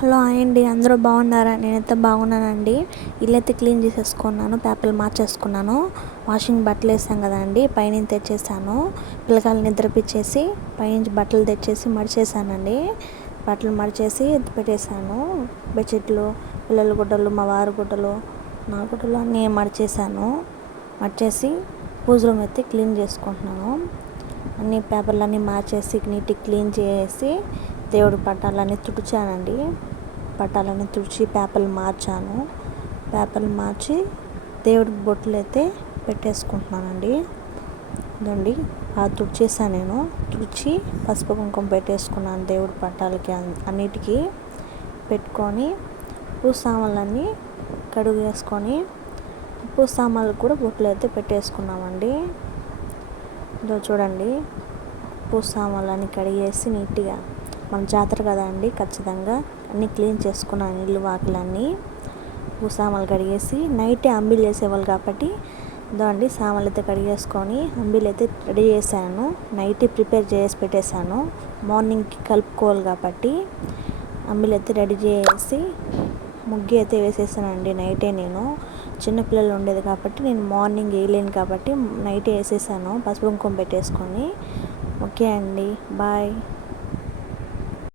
Hello hi అండి, అందరూ బాగున్నారా? నేనైతే బాగున్నానండి. ఇల్లైతే క్లీన్ చేసేసుకున్నాను, పేపర్లు మార్చేసుకున్నాను. వాషింగ్ బట్టలు వేసాం కదండి, పైనుంచి తెచ్చేసాను. పిల్లకాయలు నిద్రపిచ్చేసి పైనుంచి బట్టలు తెచ్చేసి మడిచేసానండి. బట్టలు మడిచేసి పెట్టేశాను. బెడ్షీట్లు, పిల్లల గుడ్డలు, మా వారి గుడ్డలు, నా గుడ్డలు అన్నీ మడిచేసాను. మడిచేసి పూజ రూమ్ అయితే క్లీన్ చేసుకుంటున్నాను. అన్ని పేపర్లన్నీ మార్చేసి నీట్గా క్లీన్ చేసి దేవుడి పటాలన్నీ తుడిచానండి. పటాలన్నీ తుడిచి పేపర్లు మార్చాను. పేపర్లు మార్చి దేవుడి బొట్లు అయితే పెట్టేసుకుంటున్నానండి. ఇదండి తుడిచేసాను. నేను తుడిచి పసుపు కుంకుమ పెట్టేసుకున్నాను. దేవుడి పటాలకి అన్నిటికీ పెట్టుకొని పూజ సామాన్లన్నీ కడుగు వేసుకొని పూజ సామాన్లకు కూడా బొట్లు అయితే పెట్టేసుకున్నామండి. ఇదో చూడండి, పూజ సామాన్లన్నీ కడిగేసి నీట్గా, మన జాతర కదా అండి, ఖచ్చితంగా అన్నీ క్లీన్ చేసుకున్నాను. ఇల్లు వాకిలన్నీ పూజ సామాన్లు కడిగేసి నైటే అంబీలు వేసేవాళ్ళు కాబట్టి ఇదో అండి సామాన్లు అయితే కడిగేసుకొని అంబీలు అయితే రెడీ చేశాను. నైటే ప్రిపేర్ చేసి పెట్టేశాను. మార్నింగ్కి కలుపుకోవాలి కాబట్టి అంబీలు అయితే రెడీ చేసి ముగ్గు అయితే వేసేసానండి. నైటే నేను చిన్నపిల్లలు ఉండేది కాబట్టి నేను మార్నింగ్ వేయలేను కాబట్టి నైటే వేసేసాను. పసుపు కుంకుమ పెట్టేసుకొని. ఓకే అండి, బాయ్.